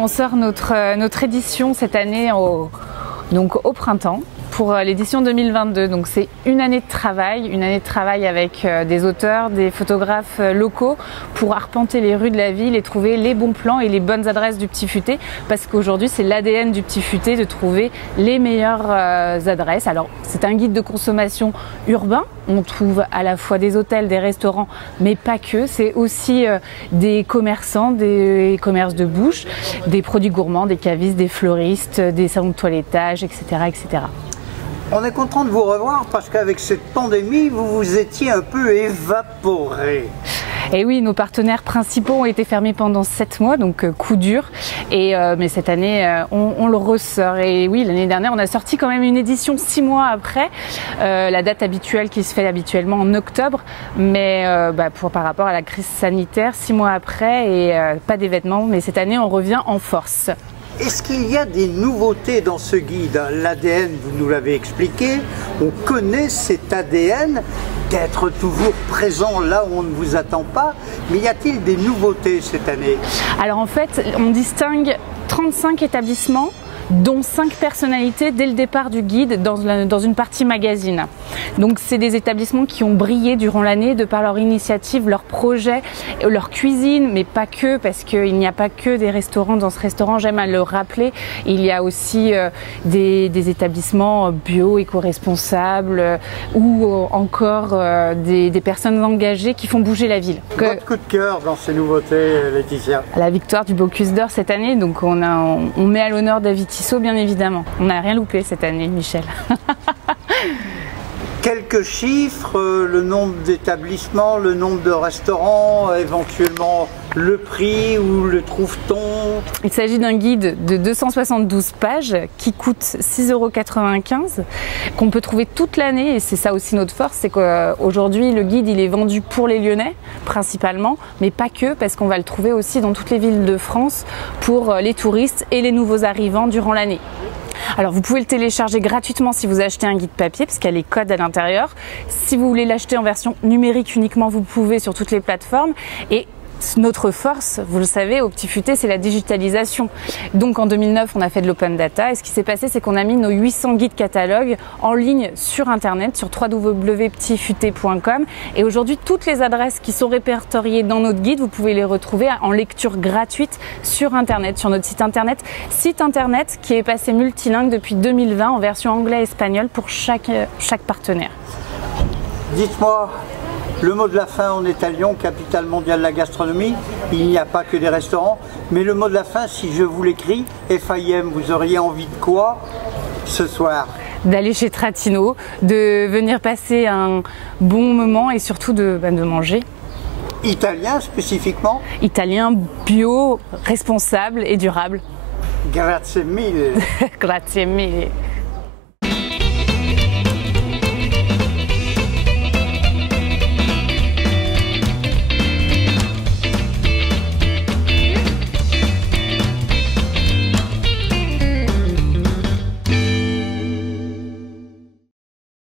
on sort notre édition cette année donc au printemps pour l'édition 2022. Donc c'est une année de travail avec des auteurs, des photographes locaux pour arpenter les rues de la ville et trouver les bons plans et les bonnes adresses du Petit Futé, parce qu'aujourd'hui c'est l'ADN du Petit Futé de trouver les meilleures adresses. Alors c'est un guide de consommation urbain, on trouve à la fois des hôtels, des restaurants, mais pas que, c'est aussi des commerçants, des commerces de bouche, des produits gourmands, des cavistes, des fleuristes, des salons de toilettage, etc., etc. On est content de vous revoir parce qu'avec cette pandémie, vous vous étiez un peu évaporé. Et oui, nos partenaires principaux ont été fermés pendant 7 mois, donc coup dur. Mais cette année, on le ressort. Et oui, l'année dernière, on a sorti quand même une édition 6 mois après la date habituelle qui se fait habituellement en octobre. Mais par rapport à la crise sanitaire, 6 mois après et pas d'événements. Mais cette année, on revient en force. Est-ce qu'il y a des nouveautés dans ce guide? L'ADN, vous nous l'avez expliqué, on connaît cet ADN d'être toujours présent là où on ne vous attend pas, mais y a-t-il des nouveautés cette année? Alors en fait, on distingue 35 établissements, dont 5 personnalités dès le départ du guide dans une partie magazine. Donc c'est des établissements qui ont brillé durant l'année de par leur initiative, leurs projets, leur cuisine, mais pas que, parce qu'il n'y a pas que des restaurants dans ce restaurant, j'aime à le rappeler. Il y a aussi des établissements bio, éco-responsables ou encore des personnes engagées qui font bouger la ville. Votre coup de cœur dans ces nouveautés, Laetitia? La victoire du Bocuse d'Or cette année, donc on met à l'honneur David Tissot, bien évidemment. On n'a rien loupé cette année, Michel. Quelques chiffres, le nombre d'établissements, le nombre de restaurants, éventuellement le prix, où le trouve-t-on? Il s'agit d'un guide de 272 pages qui coûte 6,95 €, qu'on peut trouver toute l'année, et c'est ça aussi notre force, c'est qu'aujourd'hui le guide il est vendu pour les Lyonnais principalement, mais pas que, parce qu'on va le trouver aussi dans toutes les villes de France pour les touristes et les nouveaux arrivants durant l'année. Alors vous pouvez le télécharger gratuitement si vous achetez un guide papier, parce qu'il y a les codes à l'intérieur. Si vous voulez l'acheter en version numérique uniquement, vous pouvez sur toutes les plateformes. Et notre force, vous le savez, au Petit Futé, c'est la digitalisation. Donc en 2009, on a fait de l'open data, et ce qui s'est passé, c'est qu'on a mis nos 800 guides catalogues en ligne sur Internet, sur www.petitfuté.com. Et aujourd'hui, toutes les adresses qui sont répertoriées dans notre guide, vous pouvez les retrouver en lecture gratuite sur Internet, sur notre site Internet qui est passé multilingue depuis 2020 en version anglais-espagnol pour chaque partenaire. Dites-moi, le mot de la fin, on est à Lyon, capitale mondiale de la gastronomie. Il n'y a pas que des restaurants. Mais le mot de la fin, si je vous l'écris, FAIM, vous auriez envie de quoi ce soir? D'aller chez Tratino, de venir passer un bon moment et surtout de manger. Italien spécifiquement? Italien, bio, responsable et durable. Grazie mille. Grazie mille.